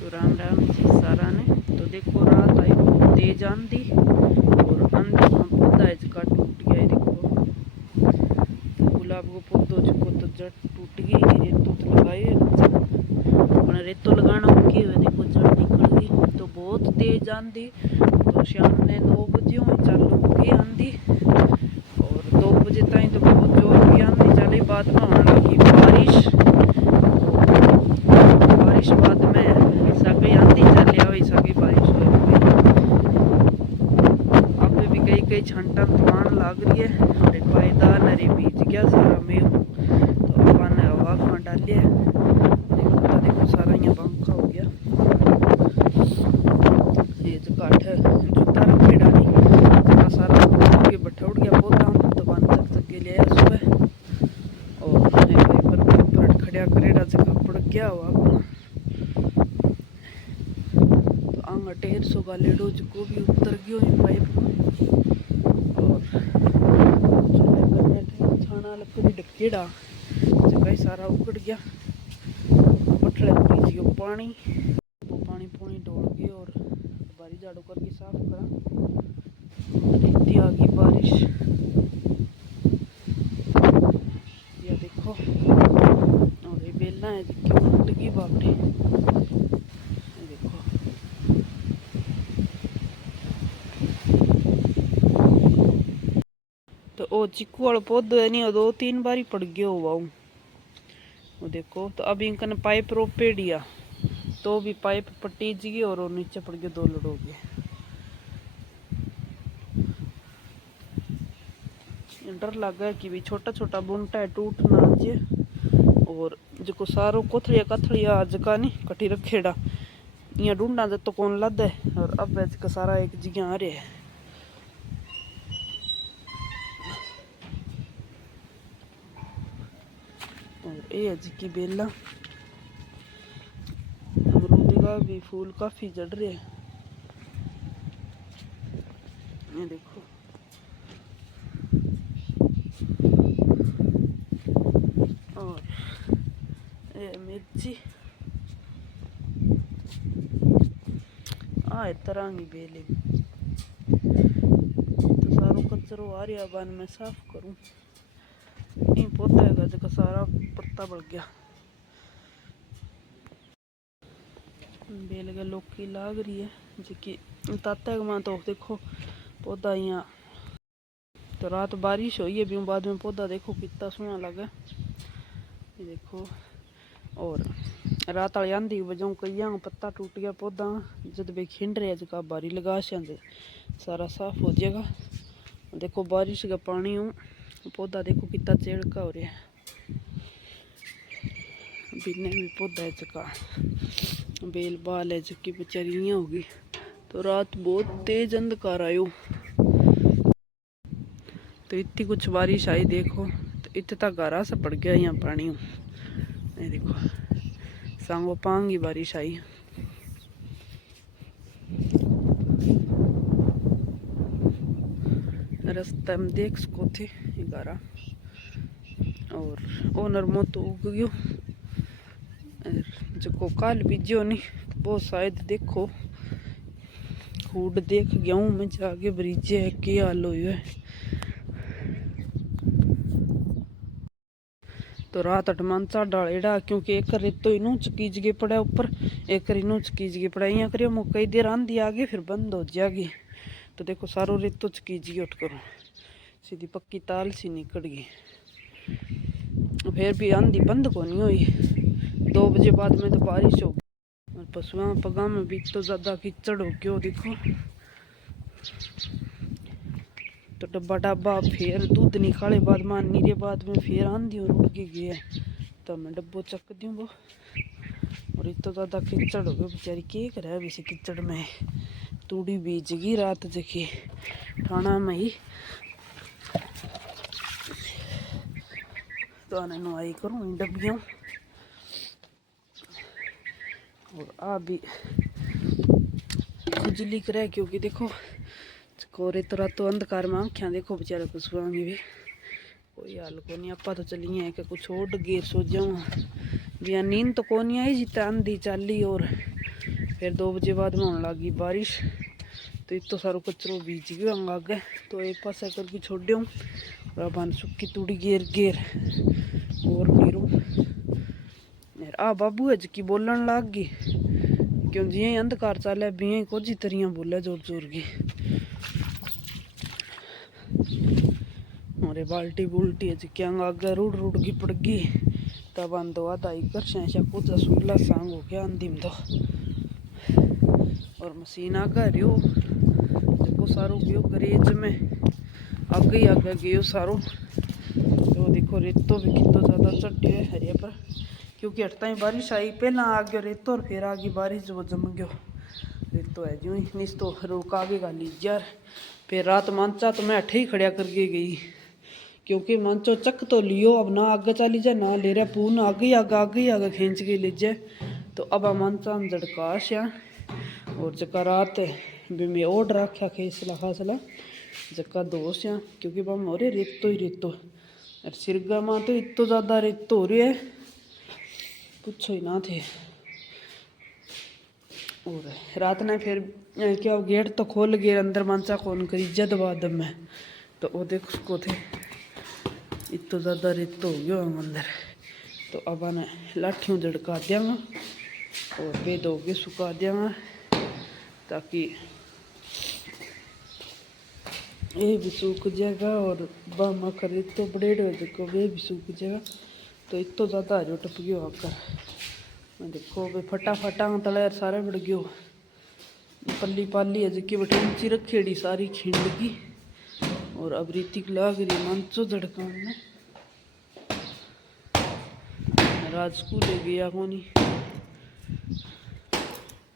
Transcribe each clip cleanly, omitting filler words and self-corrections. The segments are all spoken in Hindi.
तो राम राम जी सारा ने। तो देखो रात आई बहुत तेज आंधी और आंधी में पौधा इसका टूट गया है। देखो तो गुलाब को पौधो चुको तो जड़ टूट गई। रेतो तो लगाई है रेतो लगाना की हुए। देखो जड़ निकल गई। तो बहुत तेज आंधी। तो शाम ने 9 बजे चालू हो गई आंधी और 2 बजे तक तो बहुत जोर की आंधी चली। बाद में होने लगी बारिश। बारिश बाद में सभी आंधी चली हुई सभी बारिश हो गई। अब भी कई छंटा तूफान लग रही है और एक पायदार नरी बीज गया सारा में। तो अपन ने हवा खा डाली है। देखो सारा यहाँ पंखा हो गया। ये जो काठ है जूता रखे डाली जगह सारा बट्ठा उड़ गया पौधा। तो पानी तक के लिए सुबह और पर खड़ा करेड़ा जगह पड़ गया हुआ। तो आंग 150 का लेडो को भी उतर गयो पाइप और छाना लकड़ी डकेड़ा जगह सारा उगड़ गया। पटले पीजियो पानी वो पानी पूनी डोल गए और बारी झाड़ू करके साफ करा। रेती आ गई बारिश। ये देखो और ये बेलना है क्यों उठ गई बापरे। देखो तो ओ चिक्कू वाला पौधो है नहीं 2-3 बारी पड़ गया हुआ हूँ। वो देखो तो अभी इनका पाइप रोपे दिया तो भी पाइप पट्टी जी और नीचे पड़ गया 2 लड़ोगे। डर लगा है कि भी छोटा छोटा बुंटा है टूट ना जे और जो सारो कोथलिया कथलिया जगह नहीं कटी रखेड़ा यहाँ ढूंढना तो कौन लद है। और अब का सारा एक जगह आ रहा है। और ये है की बेला अमरूद का भी फूल काफी जड़ रहे हैं। ये देखो और ये मिर्ची आ तरह की बेले तो सारो कचरो आ रहा बान में साफ करूं। नहीं पौधा है जगह सारा पत्ता बढ़ गया। बेल के लौकी लाग रही है जी ताता है तो देखो पौधा यहाँ। तो रात बारिश हुई है भी बाद में पौधा देखो कितना सोहना लगा। ये देखो और रात वाली आंधी की वजह कई पत्ता टूट गया पौधा जब भी खिंड रहा जगह बारी लगा से सारा साफ हो जाएगा। देखो बारिश का पानी हूँ पौधा देखो कितना चेड़का हो रहा है। बिने भी पौधा है जगह बेल बाल है जबकि बेचारियाँ होगी। तो रात बहुत तेज अंधकार आयो तो इतनी कुछ बारिश आई देखो तो इतना गारा सा पड़ गया यहाँ पानी। ये देखो सांगो पांगी बारिश आई। रास्ते में देख सको थे गारा और ओ नरमो तो उग गयो जो काल बीजो नहीं वो शायद देखो खूड देख गया हूँ मैं जाके ब्रिजे है के हाल हो है। तो रात अटमानसा डालेड़ा क्योंकि एक रेतो इनू चकीज के पड़ा ऊपर एक इनू चकीज के पड़ा यहाँ करियो मो कई देर आंधी आगे फिर बंद हो जाएगी। तो देखो सारो रेतो चकीज उठ करो सीधी पक्की ताल सी निकल गई। फिर भी आंधी बंद को नहीं हुई। 2 बजे बाद में तो बारिश हो गई और पशुओं पगा में भी तो ज़्यादा कीचड़ हो गया देखो। तो डब्बा डब्बा फिर दूध निकाले बाद में नीरे बाद में फिर आंधी और उड़ के गए तो मैं डब्बो चक दूँ वो और इतना ज़्यादा कीचड़ हो गया बेचारी के करे अभी से कीचड़ में तूड़ी बीज गई रात जखी ठाणा में ही। तो आने नुआई करूँ इन डब्बियों और आ भी खुजली करे क्योंकि देखो कोरे तरह तो अंधकार में आँखें देखो बेचारे कुछ भी कोई हाल को नहीं। आपा तो चलिए है कि कुछ और गेर सो जाऊँ बिया नींद तो को नहीं आई जितना आंधी चाली और फिर 2 बजे बाद में होने लगी बारिश। तो इतो सारो कचरो बीज गया आगे, तो एक पास करके छोड़ दूँ और अब सुखी तूड़ी घेर घेर और नीरू यार आ बाबू है की बोलन लग गई, क्यों जिये अंधकार चले भी कुछ तरियां बोले जोर जोर की। और बाल्टी बुल्टी है क्या आगे रूड रूड की पड़ गई, तब आंदो आधा कर शैशा कुछ सुनला सांग हो गया अंतिम तो। और मशीन आगे रियो देखो सारो गयो गरेज में, आगे ही आगे गयो सारो। तो देखो रेतो भी कितना ज़्यादा चढ़े है हरे पर, क्योंकि हटता ही बारिश आई, पहला आ गयो रेतो और फिर आ गई बारिश जो जम गयो रेतो है जो निस तो रोक आगे का लीज यार। फिर रात मांचा तो मैं अठे ही खड़िया करके गई, क्योंकि मांचो चक तो लियो अब ना आगे चली जाए ना ले रहा पून आगे ही आगे खींच के ले जाए। तो अब मांचा झड़काश या और जका रात भी मैं ओढ़ रखा खेसला खासला जका दोष या, क्योंकि बम हो रहे रेतो ही रेतो और सिरगा माँ तो इतो ज़्यादा रेतो हो रही है पूछो ही ना थे। और रात ने फिर क्या गेट तो खोल गए अंदर मांचा कौन करी जद बाद में, तो वो देख उसको थे इतो ज़्यादा रेतो हो गया अंदर। तो अब ने लाठियों झड़का देंगा और बेद हो के सुखा देंगा, ताकि ये भी सूख जाएगा और बामा कर इतो बड़ेड़ हो देखो वे भी सूख जाएगा। तो इतो ज़्यादा हजो टप गयो आकर मैं देखो भाई फटाफटा तले सारे बढ़ गयो। पल्ली पाली है जी बटे ऊँची रखेड़ी सारी खिंड की, और अब रीतिक लाग रही मांचो झड़का में राज स्कूल गया कोनी,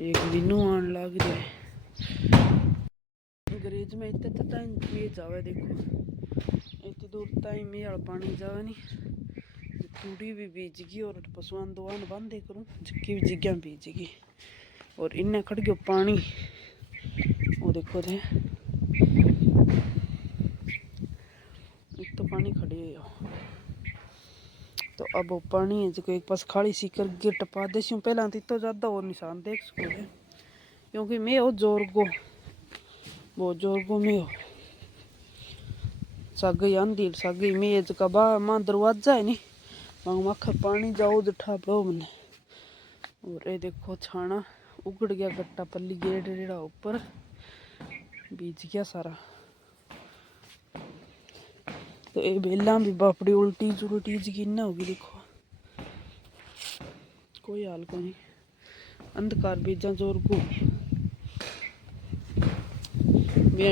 एक बिनू आन लग रहा है अंग्रेज में इतने टाइम में जावे देखो इतनी दूर टाइम में पानी जावे नहीं। तूड़ी भी बीजगी और पशुआन दुआन बांधे करूँ जिक्की भी जिग्या बीजगी और इन्हें खड़ गयो पानी। वो देखो थे तो पानी खड़े हो, तो अब वो पानी है जो एक पास खाली सी कर गिर टपा दे पहला तो ज़्यादा और निशान देख सको है, क्योंकि मैं हो जोर गो बहुत जोर गो में हो सागई आंधी सागई में का बा मां दरवाजा है नहीं वहाँ मखर पानी जाओ जठा पड़ो मैंने। और ये देखो छाना उगड़ गया गट्टा पल्ली गेट रेड़ा ऊपर बीज गया सारा। तो ये बेला भी बापड़ी उल्टी जुलटी जगीना होगी देखो कोई हाल को नहीं अंधकार बीजा जोर को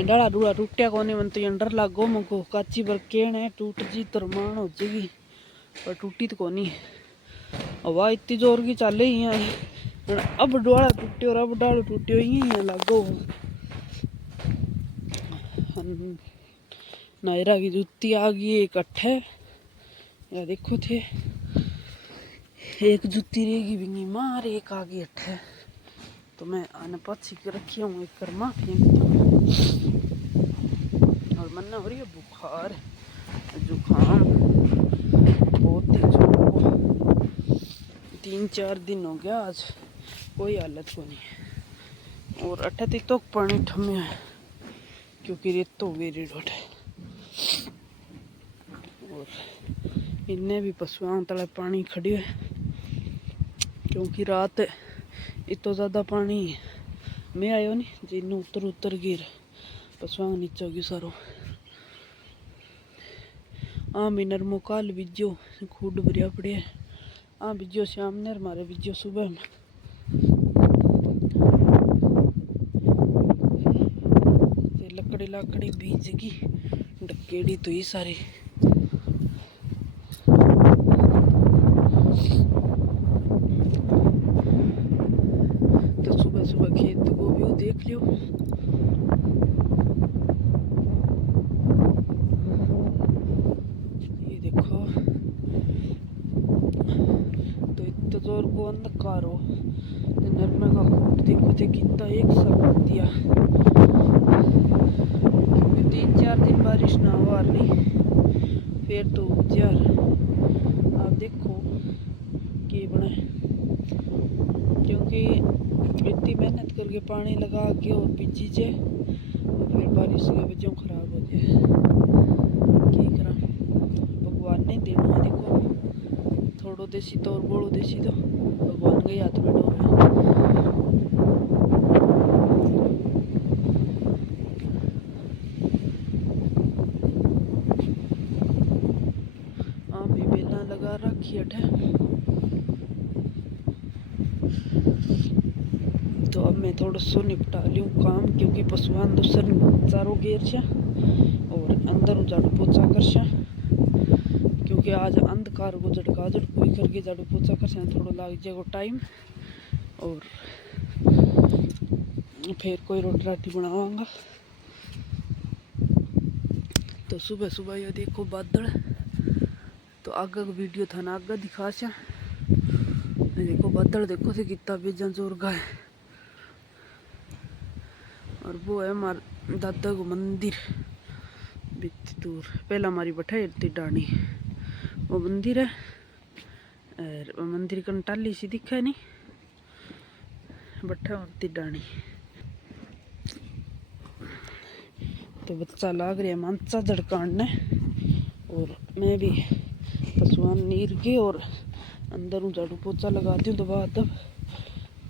डाला डूड़ा टूटिया कोने मन तो डर लागो मको काची पर केन है टूट जी तरमान हो जाएगी पर टूटी तो कोनी हवा इतनी जोर की चल ही है। अब डोला टूटे और अब डाल टूटे ही लागो नायरा की जूती आ गई एक अट्ठे या देखो थे एक जूती रहेगी बिंगी मार एक आ गई अट्ठे। तो मैं आने पक्षी के रखी हूँ एक कर्मा और मन हो रही है बुखार जुकाम बहुत तेज 3-4 दिन हो गया आज कोई हालत को नहीं। और अट्ठे तो पानी ठमे है क्योंकि रेत हो गई रेड और इन्हें भी पशुओं तले पानी खड़ी है, क्योंकि रात इतो ज़्यादा पानी मैं आयो नहीं जिन्हों उतर गिर पशुओं नीचे होगी सारो। हाँ भी नरमो काल बीजो खूड भरिया पड़े है हाँ बीजो शाम ने हमारे बीजो सुबह में। लकड़ी लाकड़ी बीज की डकेड़ी तो ही सारी तो सुबह सुबह खेत को भी देख लियो। ये देखो तो इतना जोर को अंधकार हो नरमे का खूट देखो थे कितना एक साथ दिया 3-4 दिन बारिश ना हुआ नहीं फिर तो यार आप देखो कि बने, क्योंकि इतनी मेहनत करके पानी लगा के और बीजी जाए और फिर बारिश के वजह खराब हो जाए। की करा, भगवान ने देना है। देखो थोड़ो देसी तो और बोलो देसी तो भगवान के हाथ में डोर है। आम भी बेला लगा रखी है। तो अब मैं थोड़ा सो निपटा लूँ काम, क्योंकि पशुआन दूसर चारों गेर छा और अंदर झाड़ू पोछा कर छा, क्योंकि आज अंधकार को झटका झटकोई करके झाड़ू पोछा कर छा। थोड़ा लाग जाएगा टाइम और फिर कोई रोटी राटी बनावांगा। तो सुबह सुबह ये देखो बादल, तो आगे का वीडियो था ना आगे दिखा छा। देखो बादल देखो से कितना बेजा जोर का है। और वो है हमारे दादा को मंदिर बीती दूर। पहला हमारी बठा इतनी डाणी वो मंदिर है और वो मंदिर का टाली सी दिखा नहीं बठा इतनी डाणी। तो बच्चा लाग रहा है मांसा झड़काने और मैं भी पशुआन नीर के और अंदर झाड़ू पोछा लगाती हूँ दबा दब,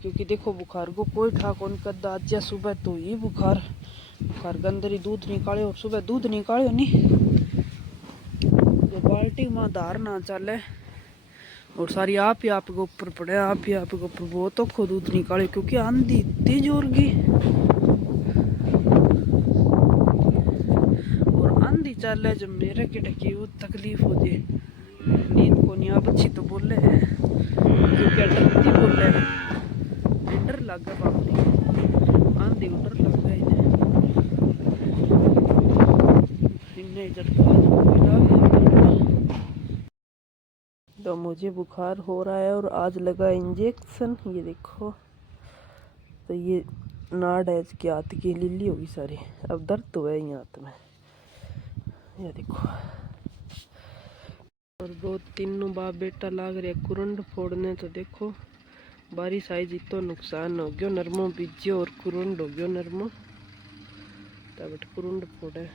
क्योंकि देखो बुखार को कोई ठाक नहीं कर। आज या सुबह तो ही बुखार के अंदर ही दूध निकाले और सुबह दूध निकाले नहीं जो बाल्टी में धार ना चले और सारी आप ही के ऊपर पड़े, आप ही के ऊपर बहुत औखो दूध निकाले, क्योंकि आंधी इतनी जोर की और आंधी चले जब मेरे की ढकी वो तकलीफ हो जाए। नींद को नहीं आप अच्छी तो बोले क्योंकि डरती बोले डर लग गया बापरी आंधी को डर लग गया इन्हें झटका। तो मुझे बुखार हो रहा है और आज लगा इंजेक्शन। ये देखो तो ये नाड़ है इसके हाथ की लीली होगी सारी, अब दर्द तो है ही हाथ में। ये देखो और दो तीनों बाप बेटा लाग रहे कुरंड फोड़ने। तो देखो बारिश आई जी तो नुकसान हो गयो, नरमो बीजो और कुरंड हो गयो नरमो तब कुरंड फोड़े।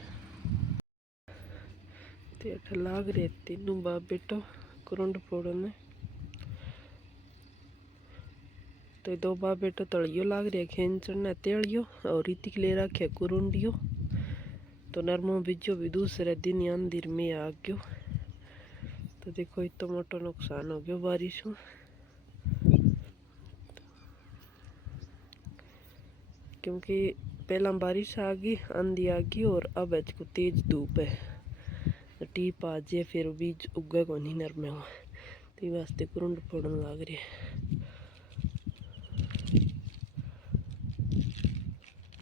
तो लाग रहे तीनों बाप बेटो कुरंड फोड़ने। तो दो बाप बेटो तलियो लाग रहा खेचने तेलियो और रीतिक ले रखे कुरुंडियो। तो नरमो बीजो भी दूसरे दिन अंदर में आ गयो। तो देखो इतना मोटो नुकसान हो गया बारिश में, क्योंकि पहला बारिश आ गई आंधी आ गई और अब इसको तेज धूप है। तो टीप आ जाए फिर बीज उगे को नहीं नरमे हो, तो वास्ते कुरुंड फोड़न लग रही है।